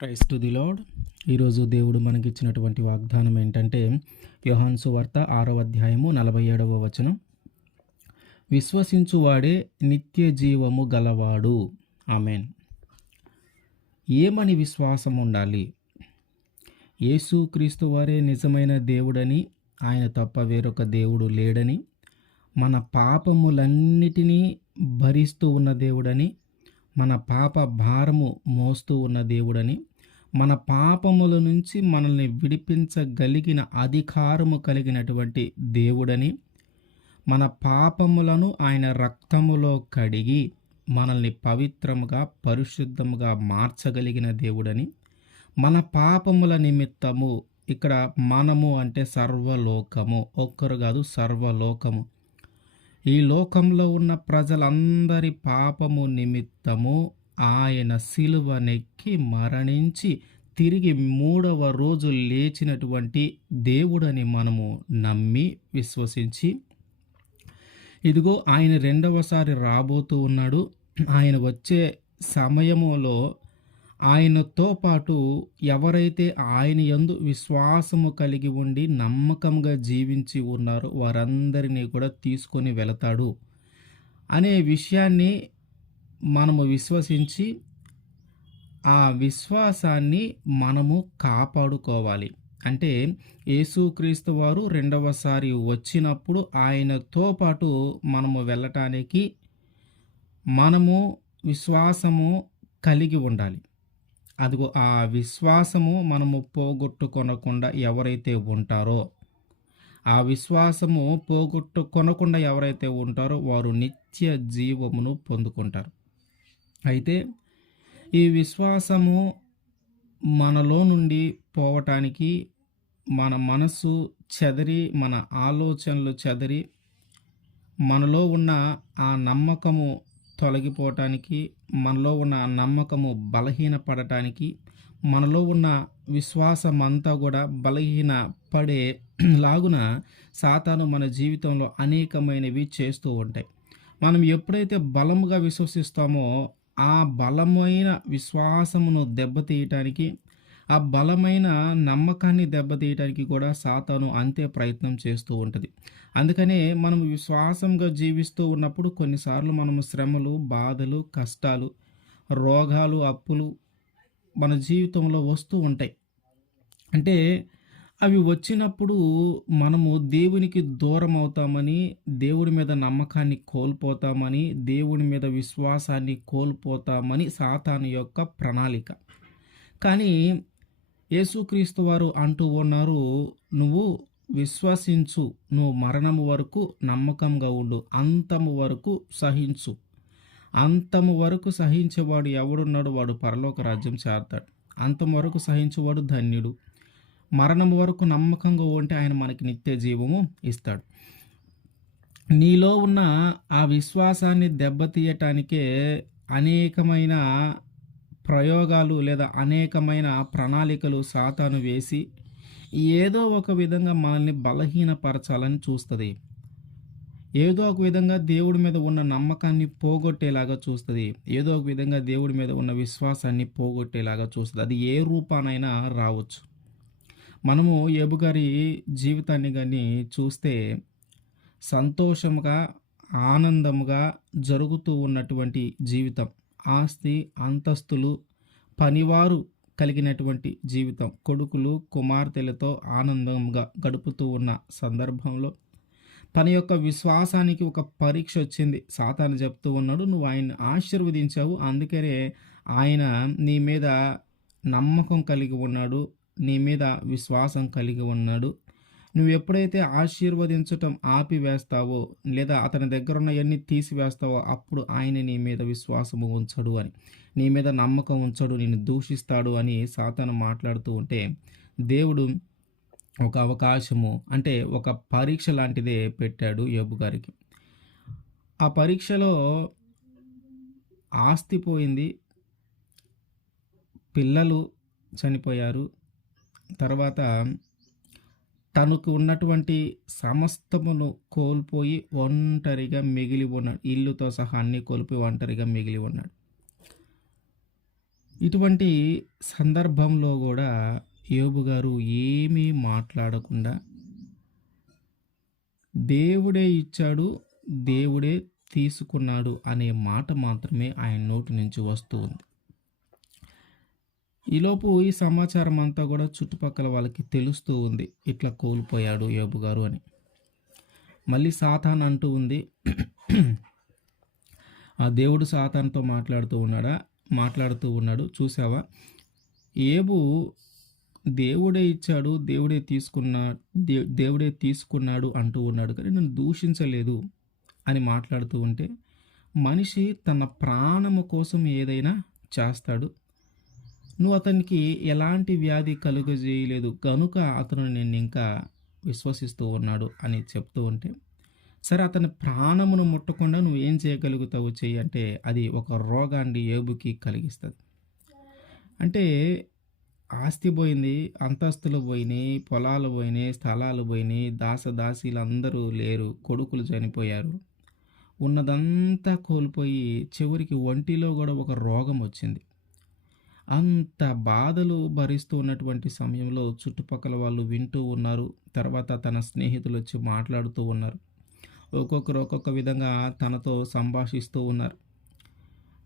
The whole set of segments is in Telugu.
Praise to the lord. ఈరోజు దేవుడు మనకిచ్చినటువంటి వాగ్దానం ఏంటంటే, యోహాను సువార్త 6వ అధ్యాయము 47వ వచనం. విశ్వసించువాడే నిత్య జీవము గలవాడు. ఆమేన్. ఏమని విశ్వాసం ఉండాలి? యేసుక్రీస్తు వారే నిజమైన దేవుడని, ఆయన తప్ప వేరొక దేవుడు లేడని, మన పాపములన్నిటినీ భరిస్తూ ఉన్న దేవుడని, మన పాప భారము మోస్తూ ఉన్న దేవుడని, మన పాపముల నుంచి మనల్ని విడిపించగలిగిన అధికారము కలిగినటువంటి దేవుడని, మన పాపములను ఆయన రక్తములో కడిగి మనల్ని పవిత్రముగా పరిశుద్ధముగా మార్చగలిగిన దేవుడని, మన పాపముల నిమిత్తము, ఇక్కడ మనము అంటే సర్వలోకము, ఒక్కరు కాదు సర్వలోకము, ఈ లోకంలో ఉన్న ప్రజలందరి పాపము నిమిత్తము ఆయన సిలువనెక్కి మరణించి తిరిగి 3వ రోజు లేచినటువంటి దేవుడని మనము నమ్మి విశ్వసించి, ఇదిగో ఆయన రెండవసారి రాబోతూ ఉన్నాడు. ఆయన వచ్చే సమయములో ఆయనతో పాటు ఎవరైతే ఆయన యందు విశ్వాసము కలిగి ఉండి నమ్మకంగా జీవించి ఉన్నారో వారందరినీ కూడా తీసుకొని వెళతాడు అనే విషయాన్ని మనము విశ్వసించి ఆ విశ్వాసాన్ని మనము కాపాడుకోవాలి. అంటే యేసుక్రీస్తు వారు రెండవసారి వచ్చినప్పుడు ఆయనతో పాటు మనము వెళ్ళటానికి మనము విశ్వాసము కలిగి ఉండాలి. అదిగో ఆ విశ్వాసము మనము పోగొట్టుకొనకుండా ఎవరైతే ఉంటారో, ఆ విశ్వాసము పోగొట్టుకొనకుండా ఎవరైతే ఉంటారో వారు నిత్య జీవమును పొందుకుంటారు. అయితే ఈ విశ్వాసము మనలో నుండి పోవటానికి మన మనసు చెదరి, మన ఆలోచనలు చెదరి, మనలో ఉన్న ఆ నమ్మకము తొలగిపోవటానికి, మనలో ఉన్న నమ్మకము బలహీనపడటానికి, మనలో ఉన్న విశ్వాసం అంతా కూడా బలహీన పడే లాగున సాతాను మన జీవితంలో అనేకమైనవి చేస్తూ ఉంటాయి. మనం ఎప్పుడైతే బలముగా విశ్వసిస్తామో ఆ బలమైన విశ్వాసమును దెబ్బతీయటానికి, ఆ బలమైన నమ్మకాన్ని దెబ్బతీయటానికి కూడా సాతాను అంతే ప్రయత్నం చేస్తూ ఉంటుంది. అందుకనే మనం విశ్వాసంగా జీవిస్తూ ఉన్నప్పుడు కొన్నిసార్లు మనము శ్రమలు, బాధలు, కష్టాలు, రోగాలు, అప్పులు మన జీవితంలో వస్తూ ఉంటాయి. అంటే అవి వచ్చినప్పుడు మనము దేవునికి దూరం అవుతామని, దేవుడి మీద నమ్మకాన్ని కోల్పోతామని, దేవుడి మీద విశ్వాసాన్ని కోల్పోతామని సాతాను యొక్క ప్రణాళిక. కానీ యేసుక్రీస్తు వారు అంటూ ఉన్నారు, నువ్వు విశ్వసించు, నువ్వు మరణము వరకు నమ్మకంగా ఉండు, అంతము వరకు సహించు. అంతము వరకు సహించేవాడు ఎవడున్నాడు వాడు పరలోక రాజ్యం చేరతాడు. అంతము వరకు సహించేవాడు ధన్యుడు. మరణము వరకు నమ్మకంగా ఉంటే ఆయన మనకి నిత్య జీవము ఇస్తాడు. నీలో ఉన్న ఆ విశ్వాసాన్ని దెబ్బతీయటానికే అనేకమైన ప్రయోగాలు లేదా అనేకమైన ప్రణాళికలు సాతాను వేసి ఏదో ఒక విధంగా మనల్ని బలహీనపరచాలని చూస్తుంది. ఏదో ఒక విధంగా దేవుడి మీద ఉన్న నమ్మకాన్ని పోగొట్టేలాగా చూస్తుంది. ఏదో ఒక విధంగా దేవుడి మీద ఉన్న విశ్వాసాన్ని పోగొట్టేలాగా చూస్తుంది. అది ఏ రూపానైనా రావచ్చు. మనము యోబు గారి జీవితాన్ని కానీ చూస్తే సంతోషముగా, ఆనందముగా జరుగుతూ ఉన్నటువంటి జీవితం, ఆస్తి అంతస్తులు, పనివారు కలిగినటువంటి జీవితం, కొడుకులు కుమార్తెలతో ఆనందంగా గడుపుతూ ఉన్న సందర్భంలో తన యొక్క విశ్వాసానికి ఒక పరీక్ష వచ్చింది. సాతాను చెప్తూ ఉన్నాడు, నువ్వు ఆయన్ని ఆశీర్వదించావు, అందుకనే ఆయన నీ మీద నమ్మకం కలిగి ఉన్నాడు, నీ మీద విశ్వాసం కలిగి ఉన్నాడు. నువ్వు ఎప్పుడైతే ఆశీర్వదించటం ఆపివేస్తావో లేదా అతని దగ్గర ఉన్నవన్నీ తీసివేస్తావో అప్పుడు ఆయన నీ మీద విశ్వాసము ఉంచడు అని, నీ మీద నమ్మకం ఉంచడు, నిన్ను దూషిస్తాడు అని సాతాను మాట్లాడుతూ ఉంటే దేవుడు ఒక అవకాశము, అంటే ఒక పరీక్ష లాంటిదే పెట్టాడు యోబు గారికి. ఆ పరీక్షలో ఆస్తి పోయింది, పిల్లలు చనిపోయారు, తర్వాత తనకు ఉన్నటువంటి సమస్తమును కోల్పోయి ఒంటరిగా మిగిలి ఉన్నాడు. ఇల్లుతో సహా అన్ని కోల్పోయి ఒంటరిగా మిగిలి ఉన్నాడు. ఇటువంటి సందర్భంలో గూడా యోబు గారు ఏమీ మాట్లాడకుండా దేవుడే ఇచ్చాడు, దేవుడే తీసుకున్నాడు అనే మాట మాత్రమే ఆయన నోటి నుంచి వస్తూ ఉంది. ఈలోపు ఈ సమాచారం అంతా గూడా చుట్టుపక్కల వాళ్ళకి తెలుస్తూ ఉంది. ఇట్లా కోల్పోయాడు యోబు గారు అని. మళ్ళీ సాతాను అంటూ ఉంది, ఆ దేవుడు సాతానుతో మాట్లాడుతూ ఉన్నాడు. చూసావా, యోబు దేవుడే ఇచ్చాడు, దేవుడే తీసుకున్నాడు అంటూ ఉన్నాడు, కానీ నన్ను దూషించలేదు అని మాట్లాడుతూ ఉంటే, మనిషి తన ప్రాణము కోసం ఏదైనా చేస్తాడు. నువ్వు అతనికి ఎలాంటి వ్యాధి కలుగజేయలేదు కనుక అతను నేను ఇంకా విశ్వసిస్తూ ఉన్నాడు అని చెప్తూ ఉంటే, సరే అతని ప్రాణమును ముట్టకుండా నువ్వేం చేయగలుగుతావు చెయ్యి అంటే, అది ఒక రోగాన్ని యోబుకి కలిగిస్తుంది. అంటే ఆస్తి పోయింది, అంతస్తులు పోయినాయి, పొలాలు పోయినాయి, స్థలాలు పోయినాయి, దాసదాసీలందరూ లేరు, కొడుకులు చనిపోయారు, ఉన్నదంతా కోల్పోయి చివరికి ఒంటిలో కూడా ఒక రోగం వచ్చింది. అంత బాధలు భరిస్తూ ఉన్నటువంటి సమయంలో చుట్టుపక్కల వాళ్ళు వింటూ ఉన్నారు. తర్వాత తన స్నేహితులు వచ్చి మాట్లాడుతూ ఉన్నారు. ఒక్కొక్కరు ఒక్కొక్క విధంగా తనతో సంభాషిస్తూ ఉన్నారు.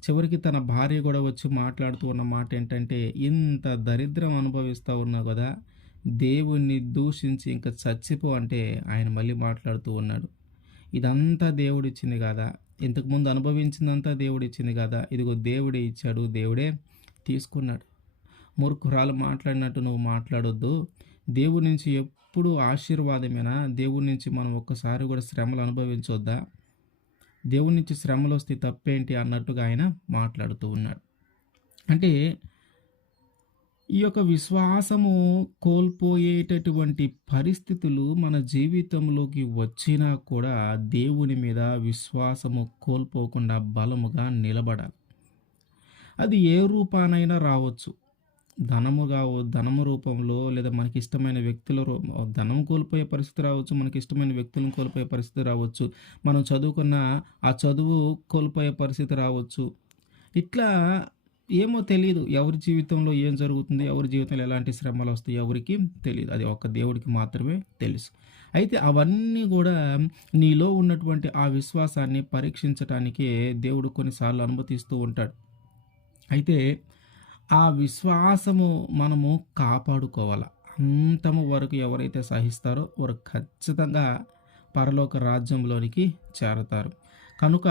చివరికి తన భార్య కూడా వచ్చి మాట్లాడుతూ ఉన్న మాట ఏంటంటే, ఇంత దరిద్రం అనుభవిస్తూ ఉన్నావు కదా, దేవుణ్ణి దూషించి ఇంకా చచ్చిపో అంటే ఆయన మళ్ళీ మాట్లాడుతూ ఉన్నాడు. ఇదంతా దేవుడిచ్చింది కదా, ఇంతకుముందు అనుభవించిందంతా దేవుడిచ్చింది కదా, ఇదిగో దేవుడే ఇచ్చాడు, దేవుడే తీసుకున్నాడు. మూర్ఖురాలు మాట్లాడినట్టు నువ్వు మాట్లాడొద్దు. దేవుడి నుంచి ఎప్పుడు ఆశీర్వాదమేనా? దేవుడి నుంచి మనం ఒక్కసారి కూడా శ్రమలు అనుభవించొద్దా? దేవుడి నుంచి శ్రమలు వస్తే తప్పేంటి అన్నట్టుగా ఆయన మాట్లాడుతూ ఉన్నాడు. అంటే ఈ యొక్క విశ్వాసము కోల్పోయేటటువంటి పరిస్థితులు మన జీవితంలోకి వచ్చినా కూడా దేవుని మీద విశ్వాసము కోల్పోకుండా బలముగా నిలబడాలి. అది ఏ రూపానైనా రావచ్చు. ధనము రూపంలో, లేదా మనకి ఇష్టమైన వ్యక్తుల ధనం కోల్పోయే పరిస్థితి రావచ్చు, మనకి ఇష్టమైన వ్యక్తులను కోల్పోయే పరిస్థితి రావచ్చు, మనం చదువుకున్న ఆ చదువు కోల్పోయే పరిస్థితి రావచ్చు. ఇట్లా ఏమో తెలియదు, ఎవరి జీవితంలో ఏం జరుగుతుంది, ఎవరి జీవితంలో ఎలాంటి శ్రమలు వస్తాయి ఎవరికి తెలియదు. అది ఒక్క దేవుడికి మాత్రమే తెలుసు. అయితే అవన్నీ కూడా నీలో ఉన్నటువంటి ఆ విశ్వాసాన్ని పరీక్షించటానికే దేవుడు కొన్నిసార్లు అనుమతిస్తూ ఉంటాడు. అయితే ఆ విశ్వాసము మనము కాపాడుకోవాలి. అంతము వరకు ఎవరైతే సహిస్తారో వారు ఖచ్చితంగా పరలోక రాజ్యంలోనికి చేరతారు. కనుక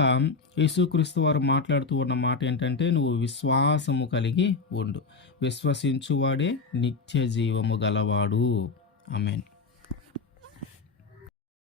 యేసుక్రీస్తు వారు మాట్లాడుతూ ఉన్న మాట ఏంటంటే, నువ్వు విశ్వాసము కలిగి ఉండు, విశ్వసించువాడే నిత్య జీవము గలవాడు. ఆమేన్.